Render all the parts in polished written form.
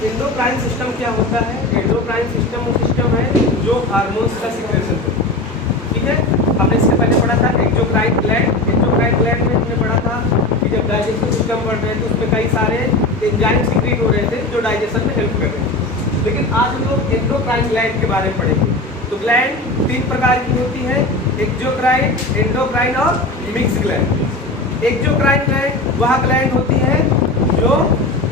Endocrine system क्या होता है? एंडोक्राइन सिस्टम वो सिस्टम है जो हार्मोन्स का सिक्रेशन करता है। ठीक है, हमने इससे पहले पढ़ा था एक्सोक्राइन ग्लैंड। एक्सोक्राइन ग्लैंड में हमने पढ़ा था कि जब डाइजेस्टिव सिस्टम बढ़ रहे थे तो उसमें कई सारे एंजाइम सीक्रेट हो रहे थे जो डाइजेशन में हेल्प कर रहे थे। लेकिन आज हम लोग एंडोक्राइन ग्लैंड के बारे में पढ़ेंगे। तो ग्लैंड 3 प्रकार की होती है, एक्सोक्राइन, एंडोक्राइन और मिक्स ग्लैंड। एक्सोक्राइन ग्लैंड वह ग्लैंड होती है जो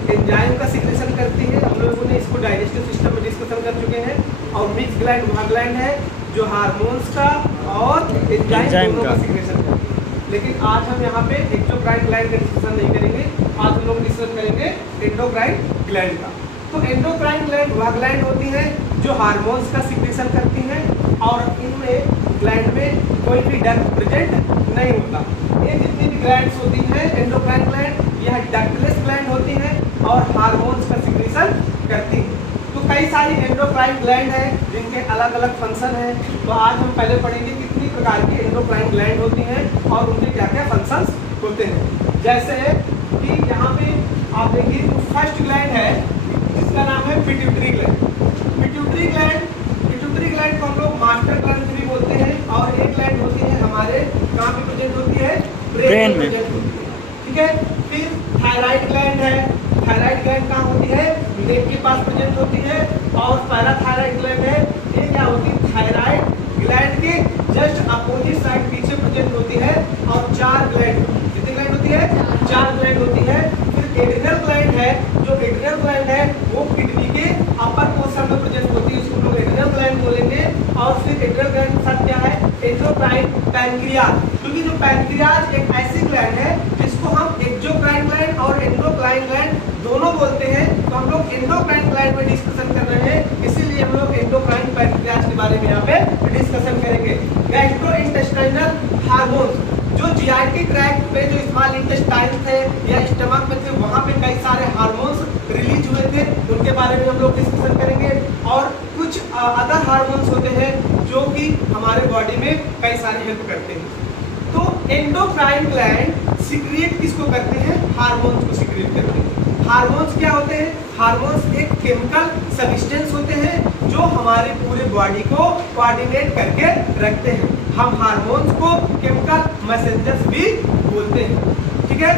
एंजाइम का सिक्रेशन करती है, हम लोगों ने इसको डाइजेस्टिव सिस्टम में डिस्कशन कर चुके हैं। और मिक्स ग्लैंड वह ग्लैंड है जो हार्मोन्स का और एंजाइम दोनों का सिक्रेशन करती है। लेकिन आज हम यहाँ पे एक्सोक्राइन ग्लैंड का डिस्कशन नहीं करेंगे, आज हम लोग डिस्कशन करेंगे एंडोक्राइन ग्लैंड का। तो एंडोक्राइन ग्लैंड वह ग्लैंड होती है जो हार्मोन्स का सिक्रेशन करती है और इनमें ग्लैंड में कोई भी डक्ट प्रेजेंट नहीं होता। ये जितनी भी ग्लैंड्स होती हैं एंडोक्राइन ग्लैंड, यह डक्टलेस ग्लैंड होती है और हार्मोन्स का सिक्रेशन करती है। तो कई सारी एंडोक्राइन ग्लैंड है जिनके अलग अलग फंक्शन है। तो आज हम पहले पढ़ेंगे कितनी प्रकार की एंडोक्राइन ग्लैंड होती हैं और उनके क्या क्या फंक्शंस होते हैं। जैसे कि यहाँ पे आप देखिए फर्स्ट ग्लैंड है जिसका नाम है पिट्यूटरी ग्लैंड। पिट्यूटरी ग्लैंड को हम लोग मास्टर ग्लैंड भी बोलते हैं और एक ग्लैंड होती है हमारे कहाँ पे प्रेजेंट होती है? ब्रेन में प्रेजेंट होती है। ठीक है, फिर थायराइड ग्लैंड है। थायराइड ग्लैंड कहाँ होती है? नेक के पास प्रेजेंट होती है। और पैराथायराइड ग्लैंड है, ये क्या होती है? थायराइड ग्लैंड के जस्ट अपोजिट साइड पीछे प्रेजेंट होती है। और 4 ग्लैंड, कितनी ग्लैंड होती है? 4 ग्लैंड होती है। फिर एड्रिनल ग्लैंड है, जो एड्रिनल ग्लैंड है वो किडनी के अपर पोर्शन में प्रेजेंट होती है, उसको लोग एड्रिनल ग्लैंड बोलेंगे। और फिर एड्रिनल ग्लैंड के साथ क्या है? एंडोक्राइन पैनक्रियाज, क्योंकि जो पैनक्रियाज एक ऐसी ग्लैंड है जिसको हम एक्सोक्राइन ग्लैंड और एंडोक्राइन ग्लैंड दोनों बोलते हैं। तो हम लोग एंडोक्राइन ग्लैंड में डिस्कशन कर रहे हैं, इसीलिए हम लोग एंडोक्राइन पैनक्रियाज के बारे में यहाँ पे डिस्कशन करेंगे। गैस्ट्रोइंटेस्टाइनल हार्मोन्स जो जीआईटी ट्रैक्ट पे जो स्मॉल इंटेस्टाइन थे या स्टमक में थे वहाँ पे कई सारे हार्मोन्स रिलीज हुए थे, उनके बारे में हम लोग डिस्कशन करेंगे। और कुछ अदर हार्मोन्स होते हैं जो कि हमारे बॉडी में कई सारे हेल्प करते हैं। तो एंडोक्राइन ग्लैंड सिक्रिएट किसको करते हैं? हार्मोन्स को सिक्रिएट करते हैं। हार्मोन्स क्या होते हैं? हार्मोन्स एक केमिकल सब्सटेंस होते हैं जो हमारे पूरे बॉडी को कोऑर्डिनेट करके रखते हैं। हम हार्मोन्स को केमिकल मैसेंजर्स भी बोलते हैं। ठीक है,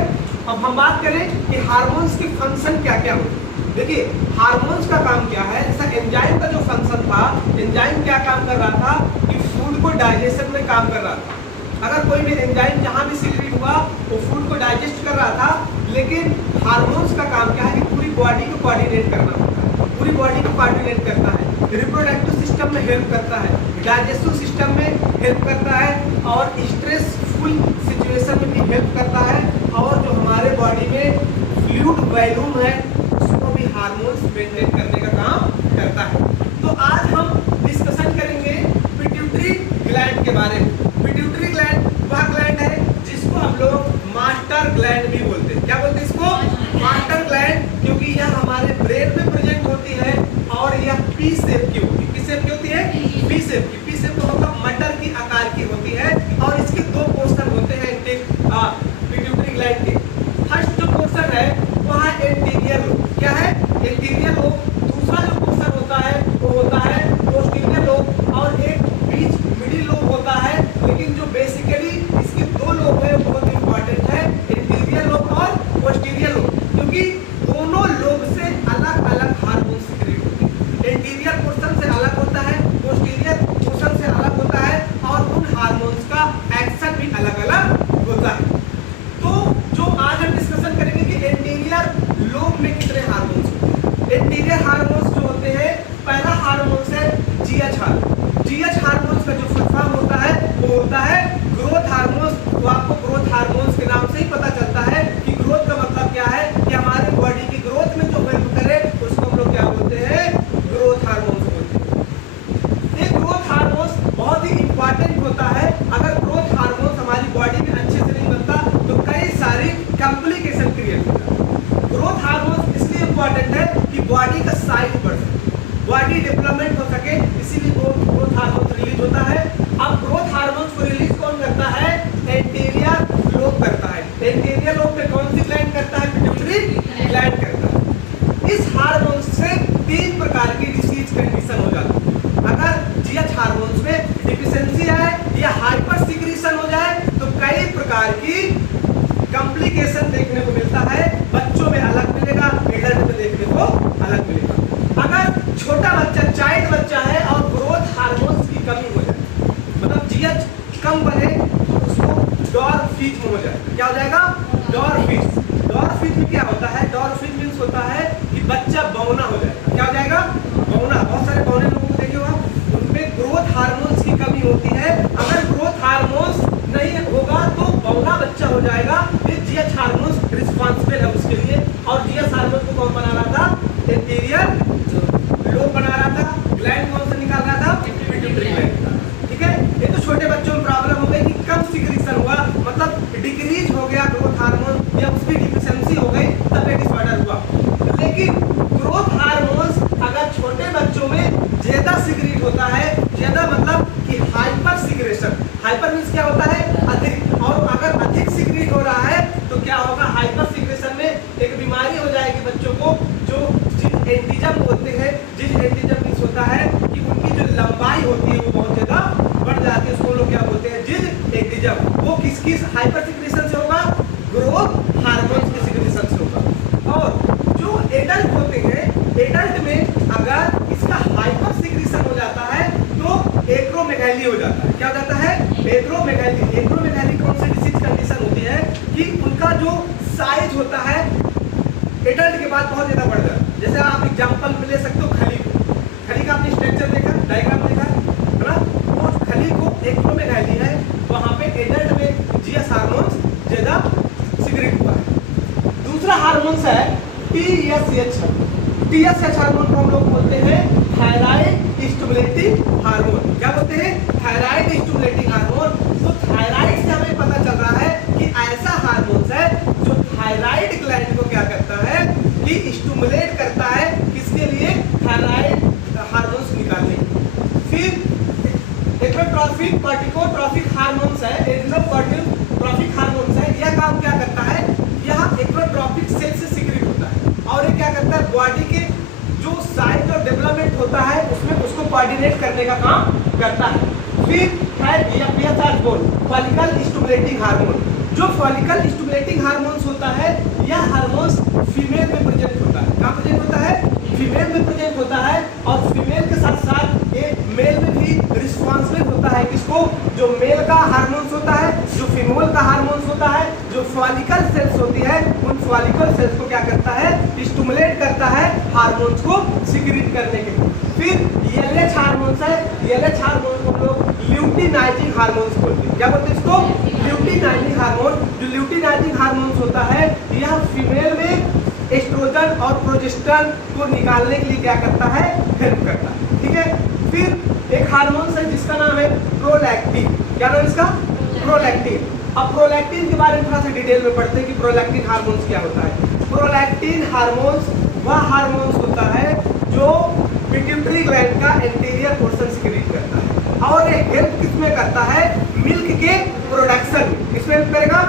अब हम बात करें कि हार्मोन्स के फंक्शन क्या क्या होते हैं। देखिए हार्मोन्स का काम क्या है? जैसा एंजाइम का जो फंक्शन था, एंजाइम क्या काम कर रहा था कि फूड को डाइजेशन में काम कर रहा था। अगर कोई भी एंजाइम जहाँ भी सीक्रेट हुआ वो फूड को डाइजेस्ट कर रहा था। लेकिन हार्मोन्स का काम क्या है कि पूरी बॉडी को कोऑर्डिनेट करना होता है, पूरी बॉडी को कोऑर्डिनेट करता है, रिप्रोडक्टिव सिस्टम में हेल्प करता है, डाइजेस्टिव सिस्टम में हेल्प करता है और स्ट्रेसफुल सिचुएशन में भी हेल्प करता है। और जो हमारे बॉडी में फ्लूइड वॉल्यूम है उसको भी हार्मोन्स मेंटेन करने का काम करता है। तो आज हम डिस्कशन करेंगे पिट्यूटरी ग्लैंड के बारे में। पिट्यूटरी ग्लैंड वह ग्लैंड है जिसको हम लोग मास्टर ग्लैंड भी बोलते हैं। क्या बोलते हैं इसको? मास्टर ग्लैंड, क्योंकि यह हमारे ब्रेन में प्रेजेंट होती है और यह पी शेप की होती है। किस शेप की होती है? पी शेप की। पी शेप का मतलब मटर की आकार की होती है और इसके 2 पोर्शन होते हैं पिट्यूटरी ग्लैंड के। फर्स्ट जो पोर्शन है वह है एंटीरियर लोब। क्या है? Anterior lobe. दूसरा जो पोर्शन होता है वो होता है पोस्टीरियर लोब और एक बीच मिडिल लोब होता है। लेकिन जो बेसिकली इसके 2 लोब है बहुत इंपॉर्टेंट है, एंटीरियर लोब और पोस्टीरियर लोब, क्योंकि दोनों लोब से अलग अलग हार्मोन सिक्रेट होते हैं। एंटीरियर पोर्शन से अलग होता है, पोस्टीरियर पोर्शन से अलग होता है और उन हार्मोन्स का एक्शन भी अलग अलग होता है। तो जो आज हम डिस्कशन करेंगे कि एंटीरियर लोब में कितने हार्मोन्स होते हैं। एंटीरियर हार्मोन्स जो होते हैं, पहला हार्मोन्स है जीएच हार्मोन। जीएच हार्मोन्स का जो फुल फॉर्म होता है वो होता है ग्रोथ हार्मोन्स। तो आपको ग्रोथ हार्मोन्स के नाम से ही पता चलता है कि ग्रोथ का मतलब क्या है कि हमारे बॉडी की ग्रोथ में जो हेल्प करे उसको हम लोग क्या बोलते हैं? ग्रोथ हार्मोन्स बोलते हैं। ये ग्रोथ हार्मोन्स बहुत ही इंपॉर्टेंट होता है। अगर ग्रोथ हार्मोन्स हमारी बॉडी में अच्छे से नहीं बनता तो कई सारी कॉम्प्लिकेशन क्रिएट होता है। ग्रोथ हार्मोन्स इसलिए इंपॉर्टेंट है कि बॉडी का साइज बढ़ सके, बॉडी डेवलपमेंट हो सके, इसीलिए ग्रोथ हार्मोन्स रिलीज होता है। अब ग्रोथ हार्मोन्स को रिलीज कौन करता है? एंटीरियर लोब करता है। एंटीरियर लोब पे कौन सी ग्लैंड करता है? पिट्यूटरी ग्लैंड करता है। इस हार्मोन से तीन प्रकार की डिसीज कंडीशन हो जाती है। अगर जीएच हार्मोन्स में डिफिशिएंसी आए या हाइपर सिक्रीशन हो जाए तो कई प्रकार की कॉम्प्लिकेशन देखने को मिलता है। बच्चों में अलग मिलेगा, एडल्ट में देखने को अलग मिलेगा। अगर छोटा बच्चा चाइल्ड बच्चा है और ग्रोथ हार्मोन्स की कमी हो जाए, मतलब जीएच कम बने तो उसको डॉर्फिज्म हो जाएगा। क्या हो जाएगा? डॉर्फिज्म। डॉर्फिज्म क्या होता है? डॉर्फिज्म मींस होता है कि बच्चा बौना हो जाएगा। क्या हो जाएगा? बौना। बहुत सारे बौने लोगों को देखे हो आप, उनमें ग्रोथ हार्मोन्स की कमी होती है। अगर ग्रोथ हार्मोन्स नहीं होगा तो बौना बच्चा हो जाएगा। फिर जीएच हार्मोन्स रिस्पॉन्सिबल है उसके लिए। और जीएच हार्मोन को कौन बना रहा था? एंटीरियर लोब बना रहा था। ग्लैंड कौन से निकाल रहा था? Pituitary gland. ठीक है, ये तो छोटे बच्चों में प्रॉब्लम हो गई कि कम सिक्रीशन हुआ, मतलब डिक्रीज हो गया ग्रोथ हार्मोन या उसकी डिफिशिएंसी हो गई, तब ये डिसऑर्डर हुआ। लेकिन ग्रोथ हार्मोन्स अगर छोटे बच्चों में ज्यादा सिक्रीट होता है, ज्यादा मतलब कि हाइपर सिक्रेशन। हाइपर मींस क्या होता है? अधिक। और अगर अधिक सिक्रीट हो रहा है तो क्या होगा? हाइपर सिक्रेशन में एक बीमारी हो जाएगी बच्चों को, जो जिस एंटीजम होते हैं। जिस एंटीजम मींस होता है कि उनकी जो लंबाई होती है वो बहुत ज्यादा बढ़ जाती है, उसको लोग क्या बोलते हैं? जिस एंटीजम। वो किस हाइपर सिक्रेशन से होगा? ग्रोथ हार्मोन्स के सिक्रेशन से होगा। और जो एडल्ट होते हैं, एडल्ट में अगर इसका हाइपर सिक्रेशन हो जाता है तो एक्रोमेगाली हो जाता है। क्या हो जाता है? एक्रोमेगाली। एक्रोमेगाली कौन सी डिसीज कंडीशन होती है कि उनका जो साइज होता है एडल्ट के बाद बहुत ज्यादा बढ़ जाता है। जैसे आप एग्जांपल में ले सकते हो खली को। खली का आपने स्ट्रक्चर देखा, डायग्राम देखा है ना? वो खली को एक्रोमेगाली है, वहां पे एडल्ट में जीएच हार्मोन्स ज्यादा सिक्रेट हुआ है। दूसरा हार्मोन्स है टीएसएच। टीएसएच हार्मोन को हम लोग बोलते हैं थायराइड स्टिमुलेटिंग हार्मोन। क्या बोलते हैं? Thyroid stimulating hormone. तो थायराइड से हमें पता चल रहा है कि ऐसा हार्मोन है जो थायराइड ग्लैंड को क्या करता है कि स्टिमुलेट करता है। किसके लिए? थायराइड हार्मोन्स निकालने। फिर एक्रोट्रॉफिक कॉर्टिकोट्रॉफिक हार्मोन्स है, एडिनोकॉर्टिकोट्रॉफिक हार्मोन्स है। यह काम क्या करता है? यह एक्रोट्रॉफिक सेल से सीक्रेट होता है और ये क्या करता है? बॉडी के जो साइज और डेवलपमेंट होता है उसमें उसको कोऑर्डिनेट करने का काम करता है। फिर है APH hormone, follicle stimulating hormone. जो फॉलिकल स्टिमुलेटिंग हार्मोन्स होता है, यह हार्मोन्स फीमेल में प्रेजेंट होता है। कहाँ प्रेजेंट होता है? फीमेल में प्रेजेंट होता है। और फीमेल के साथ साथ ये मेल में भी रिस्पॉन्सिबल होता है। किसको? जो मेल का हार्मोन्स होता है, जो फीमेल का हार्मोन्स होता है, जो फॉलिकल सेल्स होती है, उन फॉलिकल सेल्स को क्या करता है? स्टिमुलेट करता है हार्मोन्स को सिक्रीट करने के लिए। फिर एलएच हार्मोन्स है। एलएच हार्मोन को लोग ल्यूटिनाइजिंग हार्मोन्स बोलते हैं। क्या बोलते हैं इसको? Luteinizing hormone. जो ल्यूटिनाइजिंग हार्मोन्स होता है, यह फीमेल में एस्ट्रोजन और प्रोजेस्टेरोन को निकालने के लिए क्या करता है? हेल्प करता है। ठीक है। फिर एक हार्मोन है जिसका नाम है प्रोलैक्टिन। क्या नाम इसका? प्रोलैक्टिन। अब प्रोलैक्टिन के बारे में थोड़ा सा डिटेल में पढ़ते हैं कि प्रोलैक्टिन हार्मोन्स क्या होता है। प्रोलैक्टिन हार्मोन्स वह हार्मोन्स होता है जो पिट्यूटरी ग्लैंड का एंटीरियर पोर्शन सिक्रीट करता है और ये हेल्प किसमें करता है? मिल्क के प्रोडक्शन में। किसमें हेल्प करेगा?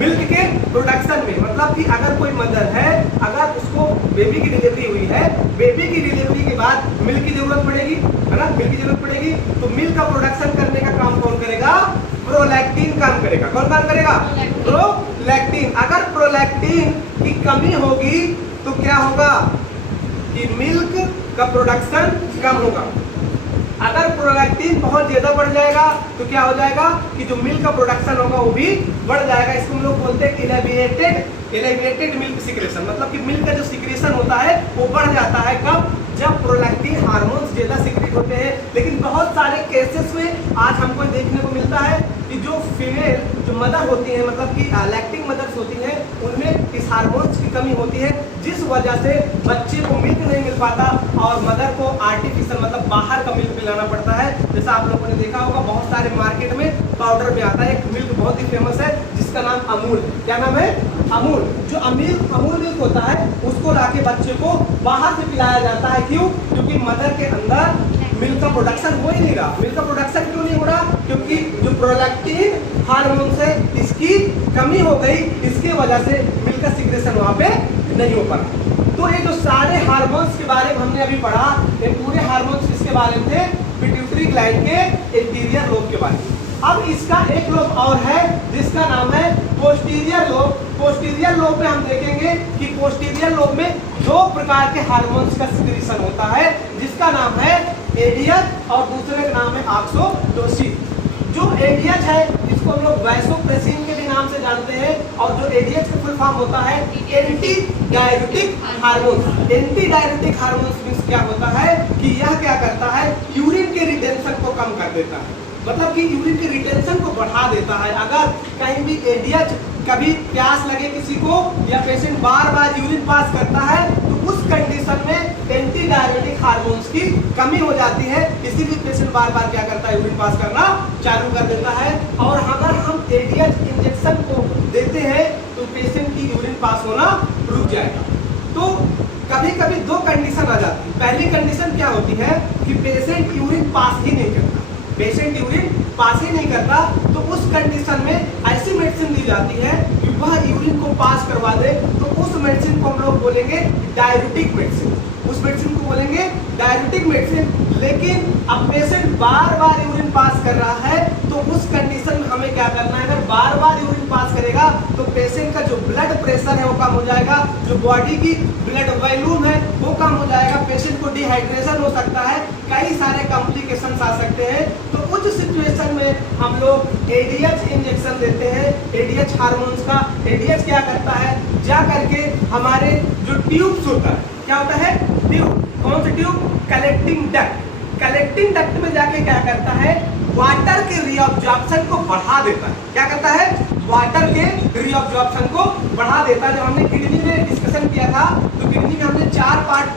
मिल्क के प्रोडक्शन में। मतलब कि अगर कोई मदर है, अगर उसको बेबी की डिलीवरी हुई है, बेबी की डिलीवरी के बाद मिल्क की जरूरत पड़ेगी, है ना? मिल्क की जरूरत पड़ेगी तो मिल्क का प्रोडक्शन करने का काम कौन करेगा? प्रोलैक्टिन काम करेगा। कौन काम करेगा? प्रोलैक्टिन। अगर प्रोलैक्टिन की कमी होगी तो क्या होगा? कि मिल्क का प्रोडक्शन कम होगा। अगर प्रोलैक्टिन बहुत ज्यादा बढ़ जाएगा तो क्या हो जाएगा? कि जो मिल्क का प्रोडक्शन होगा वो भी बढ़ जाएगा। इसको हम लोग बोलते हैं एलिवेटेड मिल्क सिक्रेशन। मतलब कि मिल्क का जो सिक्रेशन होता है वो बढ़ जाता है। कब? जब प्रोलैक्टिन हार्मोन्स ज्यादा सिक्रेट होते हैं। लेकिन बहुत सारे केसेस में आज हमको देखने को मिलता है कि जो फीमेल जो मदर होती है, मतलब कि लैक्टिंग मदर्स होती हैं, उनमें इस हार्मोन्स की कमी होती है, जिस वजह से बच्चे को मिल्क नहीं मिल पाता और मदर को आर्टिफिशियल मतलब बाहर का मिल्क पिलाना पड़ता है। जैसा आप लोगों ने देखा होगा बहुत सारे मार्केट में पाउडर में आता है एक मिल्क बहुत ही फेमस है जिसका नाम अमूल। क्या नाम है? अमूल। जो अमूल मिल्क होता है उसको लाके बच्चे को बाहर से पिलाया जाता है। क्यों? क्योंकि मदर के अंदर मिल्क का प्रोडक्शन हो ही नहीं रहा। मिल्क का प्रोडक्शन क्यों नहीं हो रहा? क्योंकि जो प्रोलैक्टिन हार्मोन है इसकी कमी हो गई, इसके वजह से मिल्क का सिक्रेशन वहां पे नहीं हो पा रहा। तो ये जो सारे हार्मोन्स के बारे में हमने अभी पढ़ा, ये पूरे हार्मोन्स किसके बारे में थे? पिट्यूटरी ग्लैंड के इंटीरियर लोब के बारे में। अब इसका एक लोब और है जिसका नाम है पोस्टीरियर लोब। पोस्टीरियर लोब में हम देखेंगे कि पोस्टीरियर लोब में दो प्रकार के हार्मोन्स का सिक्रीशन होता है, जिसका नाम है एडीएच और दूसरे का नाम है ऑक्सीटोसिन। जो एडीएच है इसको हम लोग वैसोप्रेसिन के भी नाम से जानते हैं, और जो एडीएच का फुल फॉर्म होता है anti diuretic hormone. Anti diuretic hormone means क्या होता है कि यह क्या करता है, यूरिन के रिटेंशन को कम कर देता है, मतलब कि यूरिन के रिटेंशन को बढ़ा देता है। अगर कहीं भी एडीएच कभी प्यास लगे किसी को या पेशेंट बार बार यूरिन पास करता है तो उस कंडीशन में एंटी डायरेटिक हार्मोन्स की कमी हो जाती है, इसीलिए पेशेंट बार बार क्या करता है, यूरिन पास करना चालू कर देता है। और अगर हम एडीएच इंजेक्शन को देते हैं तो पेशेंट की यूरिन पास होना रुक जाएगा। तो कभी कभी दो कंडीशन आ जाती है। पहली कंडीशन क्या होती है कि पेशेंट यूरिन पास ही नहीं करता, पेशेंट यूरिन पास ही नहीं करता, तो उस कंडीशन में ऐसी मेडिसिन दी जाती है कि वह यूरिन को पास करवा दे। तो उस मेडिसिन को हम लोग बोलेंगे डायरेटिक मेडिसिन, उस मेडिसिन को बोलेंगे डायरेटिक मेडिसिन। लेकिन अब पेशेंट बार बार यूरिन पास कर रहा है तो उस कंडीशन में हमें क्या करना है, अगर बार बार यूरिन पास करेगा तो पेशेंट का जो ब्लड प्रेशर है वो कम हो जाएगा, जो बॉडी की ब्लड वॉल्यूम है वो कम हो जाएगा, पेशेंट को डिहाइड्रेशन हो सकता है, कई सारे कॉम्प्लिकेशंस आ सकते हैं। तो उस सिचुएशन में हम लोग एडीएच इंजेक्शन देते हैं, एडीएच हार्मोन्स का। एडीएच क्या करता है, जा करके हमारे जो ट्यूब्स होता है, क्या होता है ट्यूब, कौन सा tube, collecting duct, collecting duct में जाके क्या करता है, वाटर के रीअब्जॉर्प्शन को बढ़ा देता है। क्या करता है, वाटर के रीअब्जॉर्प्शन को बढ़ा देता है। जब हमने किडनी में डिस्कशन किया था तो किडनी में हमने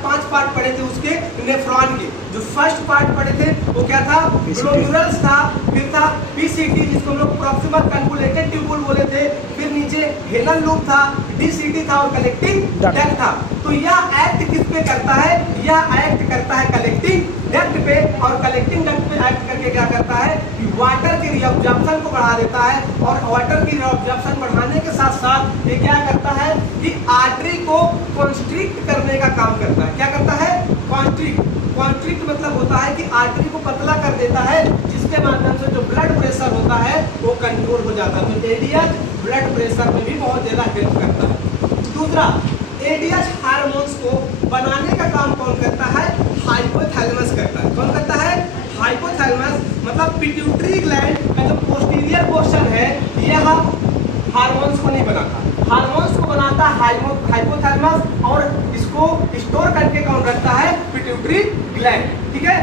5 पार्ट पढ़े थे उसके नेफ्रॉन के। जो फर्स्ट पार्ट पढ़े थे वो क्या था, ग्लोमेरुलस था, फिर था पीसीटी जिसको हम लोग प्रॉक्सिमल कन्वोल्यूटेड ट्यूबुल बोले थे, फिर नीचे हेलन लूप था, डीसीटी था और कलेक्टिंग डक्ट था। तो यह एक्ट किस पे करता है, यह एक्ट करता है कलेक्टिंग डक्ट पे, और कलेक्टिंग डक्ट पे एक्ट करके क्या करता है, वाटर के रीअब्जॉर्प्शन को बढ़ा देता है। और वाटर की रीअब्जॉर्प्शन बढ़ाने के साथ साथ ये क्या करता है कि आर्टरी को कॉन्स्ट्रिक्ट करने का काम करता है। क्या करता है, कॉन्स्ट्रिक्ट। कॉन्स्ट्रिक्ट मतलब होता है कि आर्टरी को पतला कर देता है, जिसके माध्यम से जो ब्लड प्रेशर होता है वो कंट्रोल हो जाता है। तो एडीएच ब्लड प्रेशर में भी बहुत ज्यादा हेल्प करता है। दूसरा, एडीएच हार्मोन्स को बनाने का काम कौन करता है, हाइपोथैलेमस करता है। कौन करता है, हाइपोथैलेमस। मतलब पिट्यूटरी ग्लैंड का जो पोस्टीरियर पोर्शन है यह हार्मोन्स को नहीं बनाता, हार्मोन्स को बनाता है हाइपोथैलेमस, और इसको स्टोर करके कौन रखता है, पिट्यूटरी ग्लैंड। ठीक है,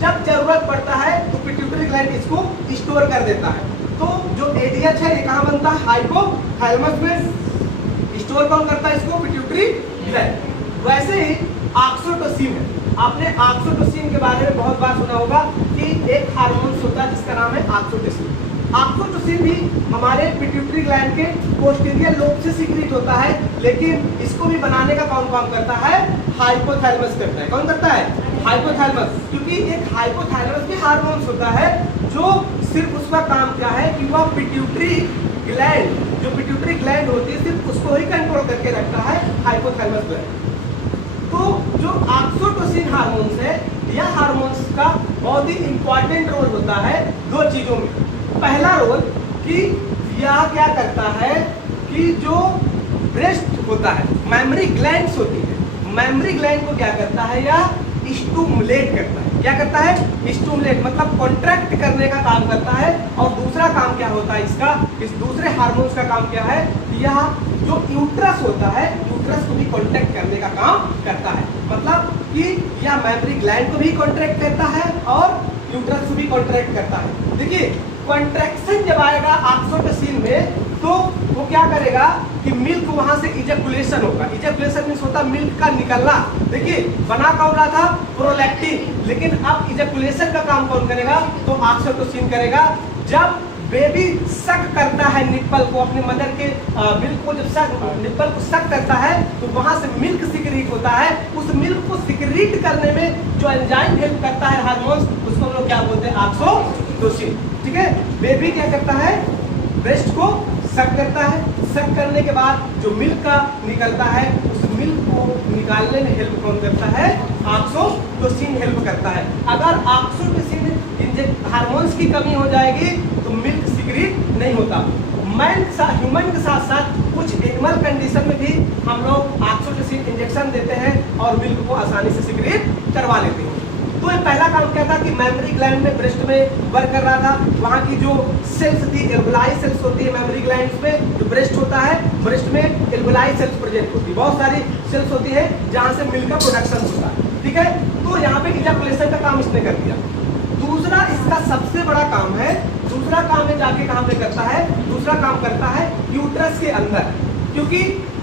जब जरूरत पड़ता है तो पिट्यूटरी ग्लैंड इसको स्टोर कर देता है। तो जो एडीएच है ये कहाँ बनता है, हाइपोथैलेमस में। स्टोर कौन करता है इसको, पिट्यूटरी ग्लैंड। वैसे ही ऑक्सीटोसिन है, आपने ऑक्सीटोसिन के बारे में बहुत बार सुना होगा कि एक हार्मोन होता है जिसका नाम है ऑक्सीटोसिन। ऑक्सीटोसिन भी हमारे पिट्यूटरी ग्लैंड के पोस्टीरियर लोब से सीक्रेट होता है, लेकिन इसको भी बनाने का कौन काम करता है, हाइपोथैलेमस करता है। कौन करता है, हाइपोथैलेमस। क्योंकि एक हाइपोथैलेमस भी हार्मोन होता है जो सिर्फ उसका काम क्या है कि वह पिट्यूटरी ग्लैंड, जो पिट्यूटरी ग्लैंड होती है सिर्फ उसको ही कंट्रोल करके रखता है, हाइपोथैलेमस ग्लैंड। तो जो ऑक्सीटोसिन हार्मोन्स है, यह हार्मोन्स का बहुत ही इंपॉर्टेंट रोल होता है दो चीजों में। पहला रोल कि यह क्या करता है कि जो ब्रेस्ट होता है, मेमरी ग्लैंड्स होती है, मेमरी ग्लैंड को क्या करता है, यह स्टिमुलेट करता है। क्या करता है, स्टिमुलेट मतलब कॉन्ट्रैक्ट करने का काम करता है। और दूसरा काम क्या होता है इसका, इस दूसरे हार्मोन्स का काम क्या है, यह जो यूट्रस होता है, यूट्रस को भी कॉन्ट्रैक्ट करने का काम करता है। मतलब कि यह मेमरी ग्लैंड को भी कॉन्ट्रैक्ट करता है और यूट्रस को भी कॉन्ट्रैक्ट करता है। देखिए, कॉन्ट्रैक्शन जब आएगा ऑक्सीटोसिन में तो वो क्या करेगा कि मिल्क वहां से इजैकुलेशन होगा। इजैकुलेशन मींस होता मिल्क का निकलना। देखिए, बना कौन रहा था, प्रोलैक्टिन, लेकिन अब इजैकुलेशन का काम कौन करेगा, तो ऑक्सीटोसिन करेगा। जब बेबी सक करता है निप्पल को, अपने मदर के मिल्क को जब निप्पल को सक करता है तो वहां से मिल्क सिक्रीट होता है। उस मिल्क को सिक्रीट करने में जो एंजाइम हेल्प करता है हार्मोन्स, उसको हम लोग क्या बोलते हैं, ऑक्सीटोसिन। ठीक है, बेबी क्या करता है, ब्रेस्ट को सक करता है, सक करने के बाद जो मिल्क का निकलता है उस मिल्क को को निकालने में हेल्प कौन करता है? ऑक्सीटोसिन हेल्प करता है। अगर ऑक्सीटोसिन हार्मोन्स की कमी हो जाएगी तो मिल्क सीक्रेट नहीं होता। ह्यूमन के साथ साथ कुछ एनिमल कंडीशन में भी हम लोग ऑक्सीटोसिन इंजेक्शन देते हैं और मिल्क को आसानी से सीक्रेट करवा लेते हैं। तो ये पहला काम क्या था कि मेमोरी ग्लैंड में ब्रेस्ट में वर्क कर रहा था। वहाँ की जो सेल्स थी, एल्वेओलाई सेल्स होती है मेमोरी ग्लैंड में, जो ब्रेस्ट होता है, ब्रेस्ट में एल्वेओलाई सेल्स प्रेजेंट होती है, बहुत सारी सेल्स होती है जहाँ से मिल्क का प्रोडक्शन होता है। ठीक है, तो यहाँ पे इजैकुलेशन का काम इसने कर दिया। दूसरा इसका सबसे बड़ा काम है, दूसरा काम है जाके कहाँ पे करता है? दूसरा काम करता है यूट्रस के अंदर, क्योंकि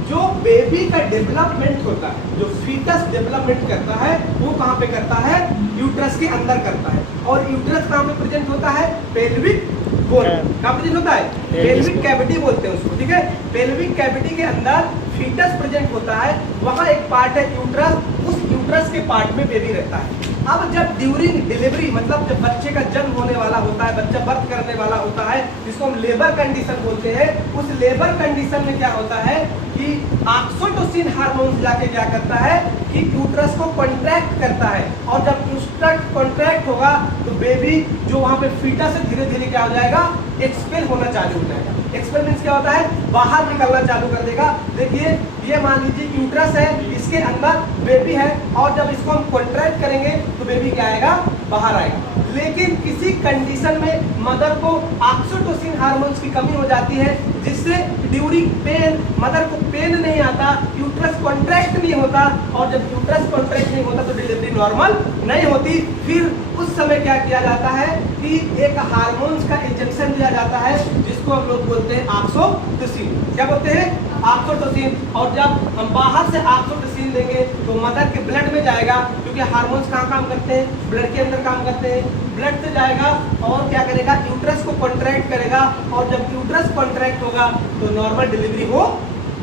जो बेबी का डेवलपमेंट होता है, जो फीटस डेवलपमेंट करता है, वो कहाँ पे करता है? यूट्रस के अंदर करता है। और यूट्रस कहाँ पे प्रेजेंट होता है? Pelvic bone. कहाँ प्रेजेंट होता है? पेल्विक कैविटी बोलते हैं उसको। ठीक है, पेल्विक कैविटी के अंदर फीटस प्रेजेंट होता है। वहाँ एक पार्ट है यूट्रस, उस यूट्रस के पार्ट में बेबी रहता है। अब जब ड्यूरिंग डिलीवरी, मतलब जब बच्चे का जन्म होने वाला होता है, बच्चा बर्थ करने वाला होता है, जिसको हम लेबर कंडीशन बोलते हैं, उस लेबर कंडीशन में क्या होता है कि ऑक्सीटोसिन हार्मोन जाके क्या करता है कि यूट्रस को कॉन्ट्रैक्ट करता है। और जब यूट्रस कॉन्ट्रैक्ट होगा तो बेबी जो वहाँ पे फीटस से धीरे धीरे क्या हो जाएगा? एक्सपेल होना चालू हो जाएगा। एक्सपेल मीन्स क्या होता है? बाहर निकलना चालू कर देगा। देखिए, ये मान लीजिए यूट्रस है, इसके अंदर बेबी है, और जब इसको हम कॉन्ट्रैक्ट करेंगे तो बेबी क्या आएगा? बाहर आएगा। लेकिन किसी कंडीशन में मदर को ऑक्सीटोसिन हार्मोन्स की कमी हो जाती है, जिससे ड्यूरिंग पेन मदर को पेन नहीं आता, यूट्रस कॉन्ट्रैक्ट नहीं होता, और जब यूट्रस कॉन्ट्रैक्ट नहीं होता तो डिलीवरी नॉर्मल नहीं होती। फिर उस समय क्या किया जाता है कि एक हार्मोन्स का इंजेक्शन दिया जाता है, जिसको हम लोग बोलते हैं ऑक्सीटोसिन। क्या बोलते हैं? ऑक्सीटोसिन। और जब हम बाहर से ऑक्सीटोसिन देंगे तो मदर के ब्लड में जाएगा, क्योंकि हार्मोन्स कहाँ काम करते हैं? ब्लड के अंदर काम करते हैं। ब्लड से जाएगा और क्या करेगा? यूट्रस को कॉन्ट्रैक्ट करेगा, और जब यूट्रस कॉन्ट्रैक्ट होगा तो नॉर्मल डिलीवरी हो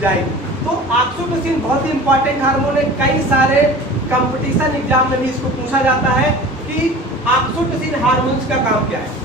जाएगी। तो ऑक्सीटोसिन बहुत ही इंपॉर्टेंट हार्मोन है। कई सारे कंपटीशन एग्जाम में भी इसको पूछा जाता है कि ऑक्सीटोसिन हार्मोन्स का काम क्या है।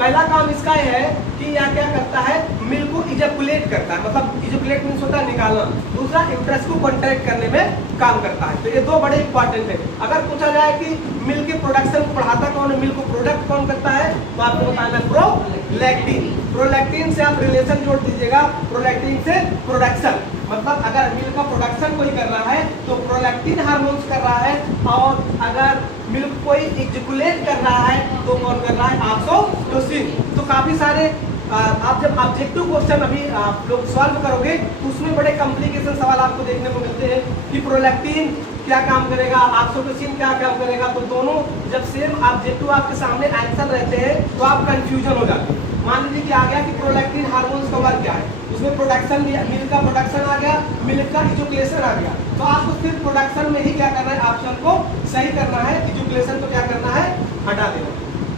पहला काम इसका है कि यह क्या करता है? मिल्क को इजैकुलेट करता है, मतलब इजैकुलेट मीन्स होता है निकालना। दूसरा यूट्रस को कॉन्ट्रैक्ट करने में काम करता है। तो ये दो बड़े इंपॉर्टेंट है। अगर पूछा जाए कि मिल्क के प्रोडक्शन को बढ़ाता कौन है, मिल्क को प्रोडक्ट कौन करता है, तो आपको बताना है प्रोलैक्टिन। प्रोलैक्टिन से आप रिलेशन जोड़ दीजिएगा, प्रोलैक्टिन से प्रोडक्शन, मतलब अगर मिल्क का प्रोडक्शन कोई कर रहा है तो प्रोलैक्टिन हार्मोन्स कर रहा है, और अगर मिल्क कोई इजैकुलेट कर रहा है तो कौन कर रहा है? ऑक्सीटोसिन। तो काफी सारे आप जब ऑब्जेक्टिव क्वेश्चन अभी आप लोग सॉल्व करोगे तो उसमें बड़े कॉम्प्लिकेशन सवाल आपको देखने को मिलते हैं कि प्रोलैक्टिन क्या काम करेगा, ऑक्सीटोसिन क्या काम करेगा। तो दोनों जब सेम ऑब्जेक्टिव आपके सामने आंसर रहते हैं तो आप कंफ्यूजन हो जाते हैं। मान लीजिए कि आ गया कि प्रोलैक्टिन हार्मोन्स का वर्क क्या है, उसमें प्रोडक्शन भी, मिल्क का प्रोडक्शन आ गया, मिल्क का इजैकुलेशन आ गया, तो आपको सिर्फ प्रोडक्शन में ही क्या करना है? ऑप्शन को सही करना है, इजैकुलेशन को क्या करना है? हटा देना।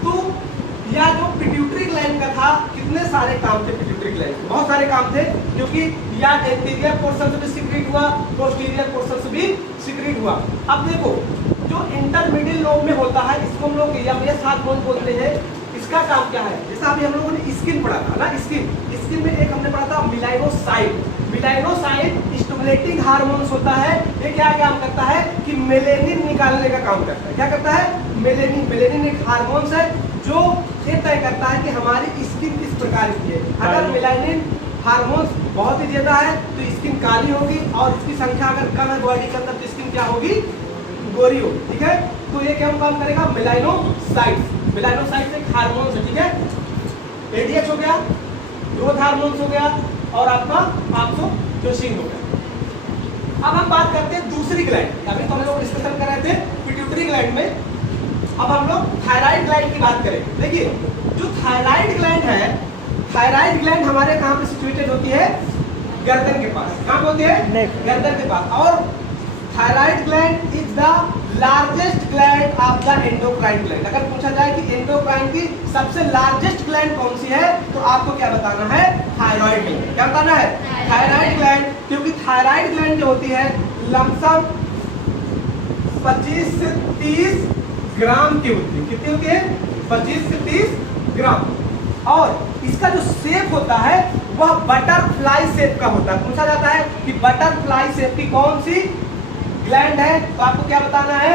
तो या जो पिट्यूटरी ग्लैंड का था, कितने सारे काम थे पिट्यूटरी ग्लैंड के? बहुत सारे काम थे, क्योंकि या एंटीरियर पोर्शन से भी सीक्रेट हुआ, पोस्टीरियर पोर्शन से भी सीक्रेट हुआ। अब देखो, जो इंटरमीडिएट लोब में होता है, इसको हम लोग यमयस हार्मोन बोलते हैं। इसका काम क्या है? जैसा अभी हम लोगों ने स्किन पढ़ा था ना, स्किन में एक हमने पढ़ा था मेलानोसाइट। मेलानोसाइट स्टिमुलेटिंग हार्मोन्स होता है। ये क्या काम करता है कि मेलेनिन निकालने का काम करता है। क्या करता है? मेलेनिन एक हार्मोन्स है जो ये तय करता है कि हमारी स्किन किस प्रकार की है। अगर मेलानिन हार्मोन्स बहुत ही ज्यादा है तो स्किन काली होगी, और इसकी संख्या अगर कम है बॉडी के अंदर तो स्किन क्या होगी? गोरी होगी। ठीक है, तो ये क्या काम करेगा? मेलानोसाइट्स। मेलानोसाइट्स एक हार्मोन्स है। ठीक है, एडीएच हो गया, ग्रोथ हार्मोन्स हो गया, और आपका ऑक्सीटोसिन हो गया। अब हम बात करते हैं दूसरी ग्लैंड। अभी तो हम लोग डिस्कशन कर रहे थे पिट्यूटरी ग्लैंड में, अब हम लोग थायराइड ग्लैंड की बात करेंगे। देखिए, जो थायराइड ग्लैंड है, थायराइड ग्लैंड हमारे कहाँ पे सिचुएटेड होती है? गर्दन के पास। कहाँ होती है? गर्दन के पास। और thyroid gland is the largest gland of the endocrine gland. अगर पूछा जाए कि एंडोक्राइन की सबसे लार्जेस्ट ग्लैंड कौन सी है, तो आपको क्या बताना है? Thyroid gland. क्या बताना है? Thyroid gland. क्योंकि थायराइड ग्लैंड जो होती है लमसम 25 से 30 ग्राम की होती है। कितनी होती है? 25 से 30 ग्राम। और इसका जो शेप होता है वह बटरफ्लाई शेप का होता है। पूछा जाता है कि बटरफ्लाई शेप की कौन सी ग्लैंड है, तो आपको क्या बताना है,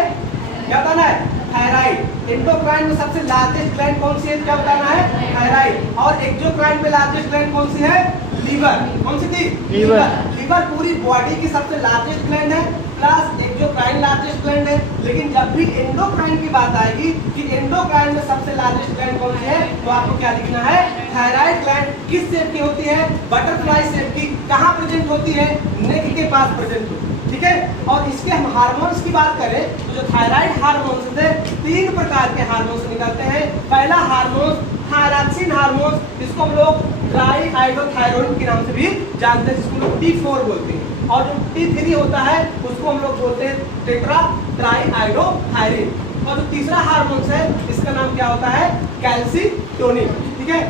क्या बताना है, थायराइड। एंडोक्राइन में सबसे लार्जेस्ट ग्लैंड कौन सी है, क्या बताना है, थायराइड। और एक्सोक्राइन में लार्जेस्ट ग्लैंड कौन सी है, लीवर। कौन सी थी, लीवर। लीवर पूरी बॉडी की सबसे लार्जेस्ट ग्लैंड है, प्लस एक्सोक्राइन लार्जेस्ट ग्लैंड है। लेकिन जब भी एंडोक्राइन की बात आएगी कि एंडोक्राइन में सबसे लार्जेस्ट ग्लैंड कौन सी है, तो आपको क्या लिखना है, थायराइड ग्लैंड। किस शेप की होती है, बटरफ्लाई शेप की। कहाँ प्रेजेंट होती है, नेक के पास प्रेजेंट होती है, ठीक है। और इसके हम हार्मोन्स की बात करें तो जो थायराइड हार्मोन्स होते हैं, 3 प्रकार के हार्मोन्स निकलते हैं। पहला हार्मोन थायरॉक्सिन हार्मोन, इसको हम लोग ट्राई आइडोथायरोन के नाम से भी जानते हैं, जिसको लोग T4 बोलते हैं। और जो T3 होता है उसको हम लोग बोलते हैं टेट्रा ट्राई आइडोथायरिन। और जो तीसरा हार्मोन है इसका नाम क्या होता है, कैल्सीटोनिन, ठीक है।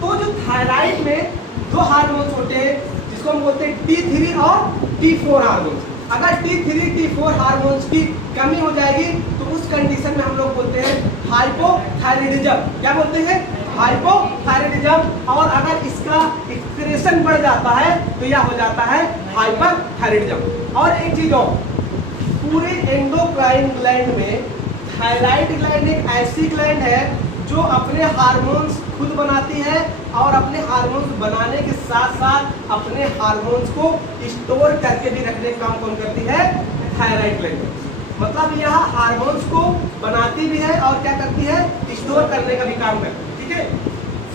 तो जो थायराइड में 2 हार्मोन्स होते हैं जिसको हम बोलते हैं T3 और T4 हार्मोन्स। अगर T3 T4 हार्मोन्स की कमी हो जाएगी तो उस कंडीशन में हम लोग बोलते हैं हाइपोथायराइडिज्म। क्या बोलते हैं, हाइपोथायराइडिज्म। और अगर इसका एक्सप्रेशन बढ़ जाता है तो यह हो जाता है हाइपरथायराइडिज्म। और एक चीज और, पूरे एंडोक्राइन ग्लैंड में थायराइड ग्लैंड एक ऐसी ग्लैंड है जो अपने हार्मोन्स खुद बनाती है और अपने हार्मोन्स बनाने के साथ साथ अपने हार्मोन्स को स्टोर करके भी रखने का काम कौन करती है, थायराइड ग्लैंड। मतलब यह हार्मोन्स को बनाती भी है और क्या करती है, स्टोर करने का भी काम करती है, ठीक है।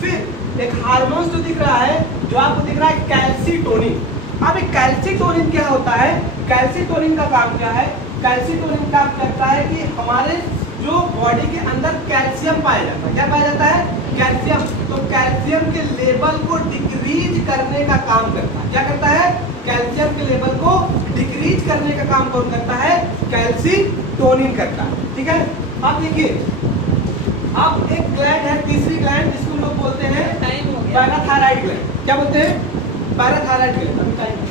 फिर एक हार्मोन जो दिख रहा है, जो आपको दिख रहा है कैल्सीटोनिन। अब एक कैल्सीटोनिन क्या होता है, कैल्सीटोनिन का काम क्या है, कैल्सीटोनिन काम करता है कि हमारे जो बॉडी के अंदर कैल्शियम पाया जाता है, क्या पाया जाता है, कैल्शियम। तो कैल्शियम के लेवल को डिक्रीज करने का काम करता है। क्या करता है, कैल्शियम के लेवल को डिक्रीज करने का काम कौन करता है, कैल्सीटोनिन करता है, ठीक है। अब देखिए, अब एक ग्लैंड है, तीसरी ग्लैंड, जिसको लोग बोलते हैं पैराथायराइड ग्लैंड। क्या बोलते हैं, पैराथायराइड ग्लैंड।